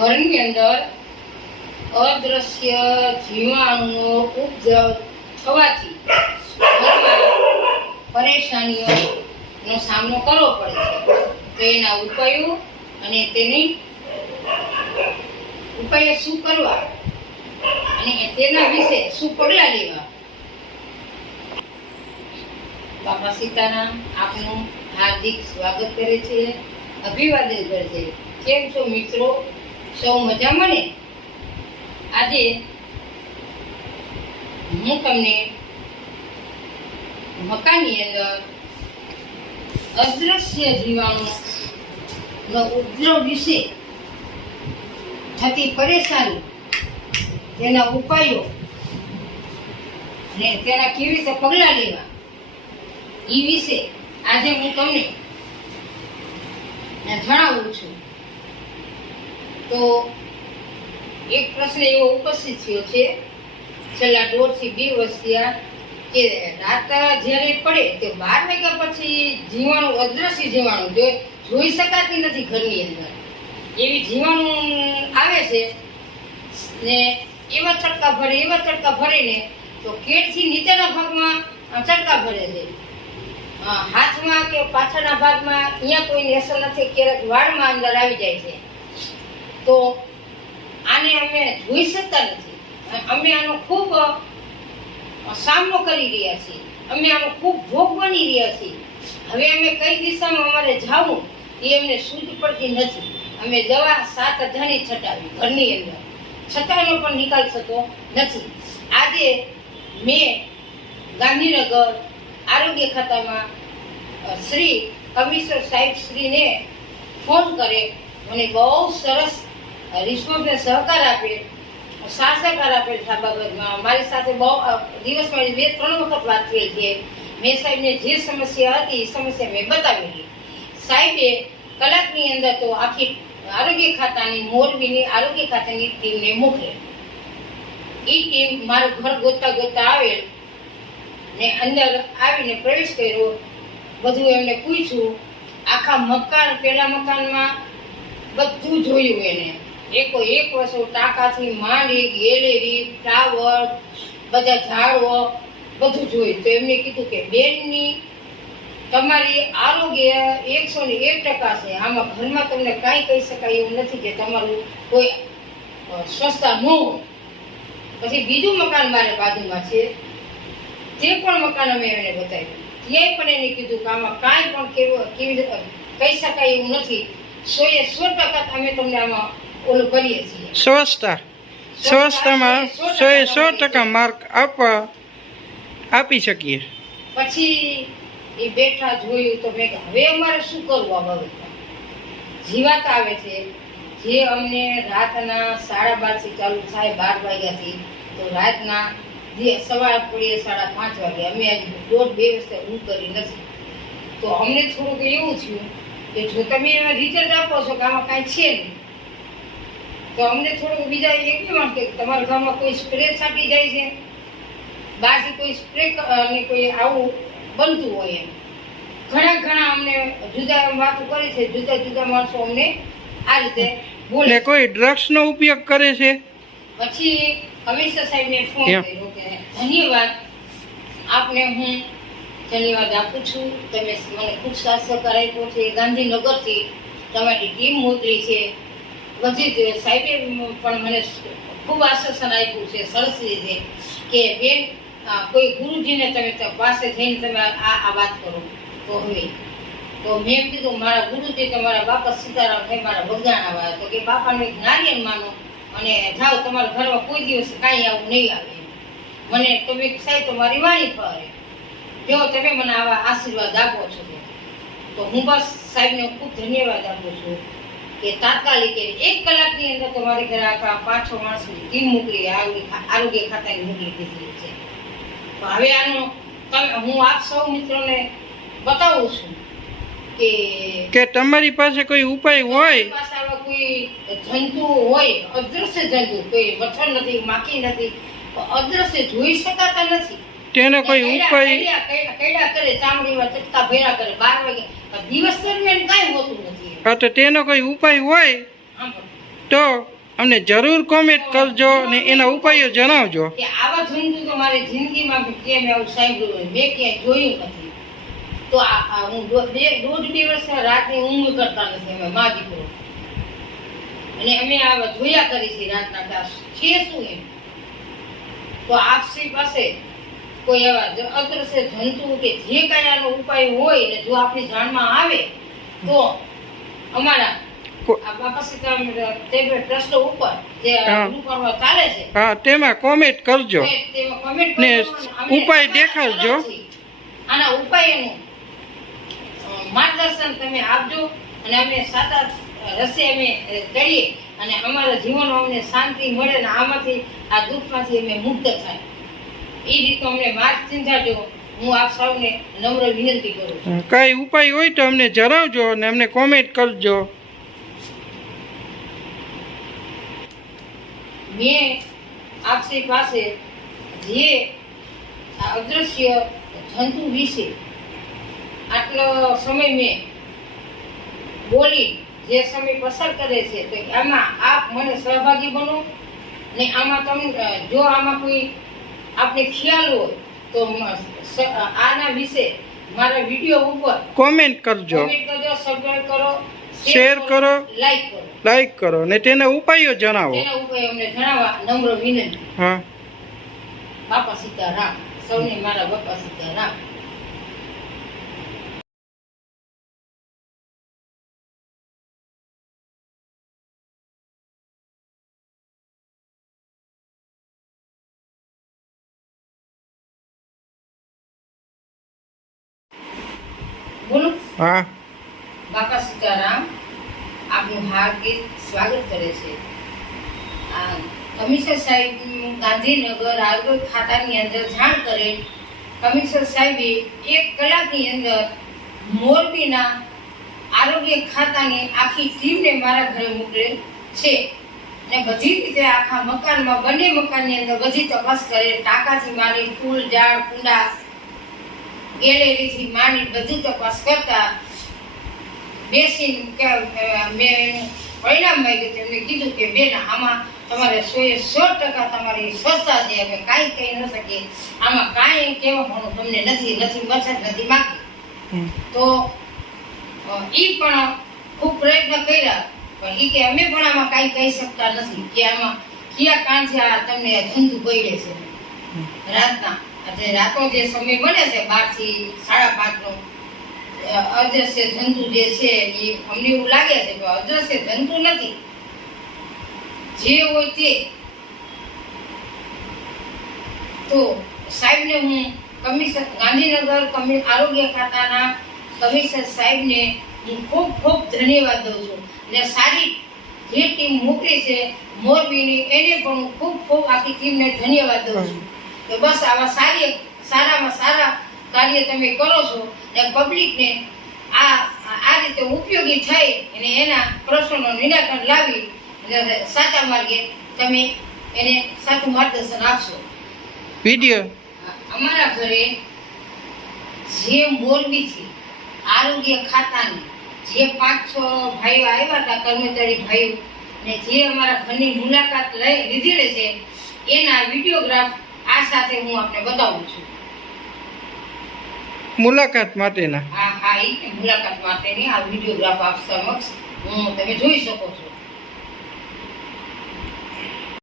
ઘરની અંદર અદ્રશ્ય જીવાણુનો ઉપદ્રવ થવાથી પરેશાનીઓનો સામનો કરવો પડે છે. તો એના ઉપાયો અને તેની ઉપાયો શું કરવા? અને તેના વિશે શું પગલાં લેવા? બાપા સીતારામ આપનું હાર્દિક સ્વાગત કરે છે, અભિવાદન કરે છે. કેમ છો મિત્રો? સૌ મજામાં ને આજે હું તમને મકાનની અંદર અદ્રશ્ય જીવાણુનો ઉપદ્રવ વિશે થતી પરેશાની, તેના ઉપાયો ને તેના કેવી રીતે પગલાં લેવા એ વિશે આજે હું તમને જણાવું છું. તો એક પ્રશ્ન એવો ઉપસ્થિત થયો છે, છેલ્લા દોઢથી બે વર્ષથી આ કે રાત જ્યારે પડે તો બાર વાગ્યા પછી જીવાણું, અદ્રશ્ય જીવાણું જો જોઈ શકાતી નથી ઘરની અંદર. એવી જીવાણું આવે છે ને એવા ચટકા ભરે, એવા ચટકા ભરીને તો કેડથી નીચેના ભાગમાં ચટકા ભરે છે. હાથમાં કે પાછળના ભાગમાં, અહીંયા કોઈની અસર નથી, ક્યારેક વાળમાં અંદર આવી જાય છે. તો આને અમે જોઈ શકતા નથી. અમે આનો ખૂબ સામનો કરી રહ્યા છીએ. અમે આનો ખૂબ ભોગ બની રહ્યા છીએ. હવે અમે કઈ દિશામાં અમારે જાવું એ અમને સૂઝ પડતી નથી. અમે દવા સાત અઢાની છટાવી, ઘરની અંદર. છતાંનો પણ નિકાલ થતો નથી. આજે મેં ગાંધીનગર આરોગ્ય ખાતામાં શ્રી કમિશનર સાહેબ શ્રીને ફોન કરે મને બહુ સરસ રિસ્પોન્સને સહકાર આપે સાહસકાર આપે આ બાબતમાં. મારી સાથે બહુ દિવસમાં બે, ત્રણ વખત વાત થઈ છે. મેં સાહેબને જે સમસ્યા હતી, એ સમસ્યા મેં બતાવેલી સાહેબે કલાકની અંદર તો આખી આરોગ્ય ખાતાની, મોરબીની આરોગ્ય ખાતાની ટીમને મોકલે. એ ટીમ મારું ઘર ગોતતા ગોતતા આવેલ ને અંદર આવીને પ્રવેશ કર્યો. બધું એમને પૂછ્યું. આખા મકાન, પેલા મકાનમાં બધું જોયું એને. એકો એક વસ્તુ ટાંકાથી માંડી, ગેલેરી ટાવર બધા ઝાડવો બધું જોયું. તો એમને કીધું કે, બેનની તમારી આરોગ્ય એકસો ને એક ટકા છે. આમાં ઘરમાં તમને કાંઈ કહી શકાય એવું નથી કે તમારું કોઈ સ્વસ્થતા ન હોય. પછી બીજું મકાન મારે બાજુમાં છે. તે પણ મકાન અમે એને બતાવ્યું. ત્યાંય પણ એને કીધું કે, આમાં કાંઈ પણ કેવું, કેવી કહી શકાય એવું નથી. સો એ સો ટકા અમે તમને આમાં ઓલું કરીએ છીએ. સ્વચ્છતા. સ્વચ્છતામાં સો એ સો ટકા માર્ક આપવા આપી શકીએ. પછી એ બેઠા જોયું તો મેં હવે અમારે શું કરવું આ બાબતમાં? જીવાત આવે છે. જે અમને રાતના સાડા બારથી ચાલુ થાય બાર વાગ્યાથી તો રાતના જે સવાર પડીએ સાડા પાંચ વાગે અમે આજે દોઢ બે વર્ષે ઊંઘ કરી નથી. તો અમને થોડુંક એવું થયું કે જો તમે રિઝલ્ટ આપો છો કે આમાં કાંઈ છે નહીં. તો અમને થોડું બીજા એ બી વાત તમારા ગામમાં કોઈ સ્પ્રે છાંટી જાય છે? બહારથી કોઈ સ્પ્રે અને કોઈ આવું બનતું હોય એમ. ઘણા ઘણા અમને જુદા વાતો કરી છે જુદા જુદા માણસો અમને આ રીતે બોલે ને કોઈ ડ્રગ્સનો ઉપયોગ કરે છે? પછી કમિશનર સાહેબને ફોન કર્યો કે ધન્યવાદ આપને હું ધન્યવાદ આપું છું. તમે મને ખૂબ સાહસ આપ્યો છે. ગાંધીનગરથી તમારી ટીમ મોકલી છે. બધી સાહેબે પણ મને ખૂબ આશ્વાસન આપ્યું છે સરસ રીતે કે બેન કોઈ ગુરુજીને તમે પાસે જઈને તમે આ આ વાત કરો. તો હવે, તો મેં કીધું, મારા ગુરુજી તમારા બાપા સીતારામ થઈ મારા બગદાણા આવ્યા તો કે, બાપાનું એક નારિયેળ માનો અને જાઓ, તમારા ઘરમાં કોઈ દિવસ કાંઈ આવું નહીં આવે. મને તમે સાહેબ તમારી વાણી ફરે જો તમે મને આવા આશીર્વાદ આપો છો. તો હું બસ સાહેબને ખૂબ ધન્યવાદ આપું છું. કે તાત્કાલિક એક કલાકની અંદર તમારી ઘરે આખા પાંચ છ માણસની ટીમ મોકલી આરોગ્ય ખા- આરોગ્ય ખાતાની મોકલી દીધી છે. તો હવે આનો તમે હું આપ સૌ મિત્રોને બતાવું છું કે કે તમારી પાસે કોઈ ઉપાય હોય? પાસે આવા કોઈ જંતુ હોય અદ્રશ્ય જંતુ કોઈ મચ્છર નથી માખી નથી અદ્રશ્ય જોઈ શકાતા નથી. તેનો કોઈ ઉપાય? કૈડા કરે ચામડીમાં ચટકા ભેરા કરે બાર વાગે દિવસ દરમિયાન કાંઈ હોતું નથી હા, તો તેનો કોઈ ઉપાય હોય તો અમને જરૂર કોમેન્ટ કરજો ને એના ઉપાયો જણાવજો. કે આવા જંતુ તો મારે જિંદગીમાં બી કેમ એવું સાંભળ્યું મેં ક્યાંય જોયું નથી. તો હું બે દોઢ દિવસ રાતની ઊંઘ કરતા અને અમે આવા જોયા કરી છે રાતના કે છે શું એમ? તો આપસી પાસે કોઈ એવા અદ્રશ્ય જંતુ કે જે કાંઈ આનો ઉપાય હોય ને જો આપણી જાણમાં આવે, તો અમારા હા. તેમાં કોમેન્ટ કરજો ને ઉપાય દેખાડજો. આના ઉપાયનું માર્ગદર્શન તમે આપજો અને અમે સાતા રસ્તે અમે ચડીએ અને અમારા જીવનમાં અમને શાંતિ મળે ને આમાંથી આ દુઃખમાંથી અમે મુક્ત થાય એ રીતનો અમને માર્ગ ચિંતાજો હું આપ સૌને નમ્ર વિનંતી કરું છું. કાંઈ ઉપાય હોય તો અમને જણાવજો અને અમને કોમેન્ટ કરજો. મેં આપસી પાસે જે આ અદૃશ્ય જંતુ વિશે આટલો સમય મેં બોલી જે સમય પસાર કરે છે તો આમાં આપ મને સહભાગી બનો ને આમાં તમને જો આમાં કોઈ આપને ખ્યાલ હોય તો આના વિશે મારા વિડિયો ઉપર કોમેન્ટ કરજો. કોમેન્ટ કરજો સબસ્ક્રાઇબ કરો શેર કરો. લાઈક કરો. લાઈક કરો ને તેના ઉપાયો જણાવો. તેના ઉપાયો અમને જણાવવા નમ્ર વિનંતી. હા. બાપા સીતારામ સૌને મારા બાપા સીતારામ. બોલો. હા. બાપા સીતારામ આપનું હાર્દિક સ્વાગત કરે છે. આ કમિશનર સાહેબ ગાંધીનગર આરોગ્ય ખાતાની અંદર જાણ કરેલ કમિશનર સાહેબે એક કલાકની અંદર મોરબીના આરોગ્ય ખાતાની આખી ટીમને મારા ઘરે મોકલેલ છે. ને બધી રીતે આખા મકાનમાં બંને મકાનની અંદર બધી તપાસ કરે ટાંકાથી માની ફૂલ ઝાડ કુંડા ગેલેરીથી માંડી બધું તપાસ કરતા બેસીને મેં એનું પરિણામ માગ્યું તેમને કીધું કે બેન આમાં તમારે સો સો ટકા તમારી સ્વચ્છતા છે. અમે કાંઈ કહી ન શકીએ. આમાં કાંઈ કહેવાનું તમને નથી નથી મચ્છર નથી બાકી તો એ પણ ખૂબ પ્રયત્ન કર્યા. પણ એ કે અમે પણ આમાં કાંઈ કહી શકતા નથી કે આમાં કયા કાંઠે આ તમને ધંધું પડે છે. રાતના આજે રાતો જે સમય બને છે બારથી સાડા પાંચ નો અદ્રશ્ય જંતુ જે છે એ અમને એવું લાગે છે કે અદ્રશ્ય જંતુ નથી. જે હોય તે. તો સાહેબને હું કમિશન ગાંધીનગર કમિ આરોગ્ય ખાતાના કમિશનર સાહેબને હું ખૂબ ખૂબ ધન્યવાદ દઉં છું. અને સારી જે ટીમ મોકલી છે મોરબીની એને પણ હું ખૂબ ખૂબ આખી ટીમને ધન્યવાદ દઉં છું. કે બસ આવા સારી સારામાં સારા કાર્ય તમે કરો છો ને પબ્લિકને આ આ રીતે ઉપયોગી થઈ અને એના પ્રશ્નોનું નિરાકરણ લાવી સાચા માર્ગે તમે એને સાચું માર્ગદર્શન આપશો. વીડિયો? અમારા ઘરે જે મોરબીથી આરોગ્ય ખાતાની જે પાંચ છ ભાઈઓ આવ્યા હતા કર્મચારી ભાઈઓ ને જે અમારા ઘરની મુલાકાત લઈ લીધેલી છે એના વિડીયોગ્રાફ આ સાથે હું આપને બતાવું છું. મુલાકાત માટેના. આ હા એ મુલાકાત માટેની આ વિડીયોગ્રાફ આપ સમક્ષ હું તમે જોઈ શકો છો.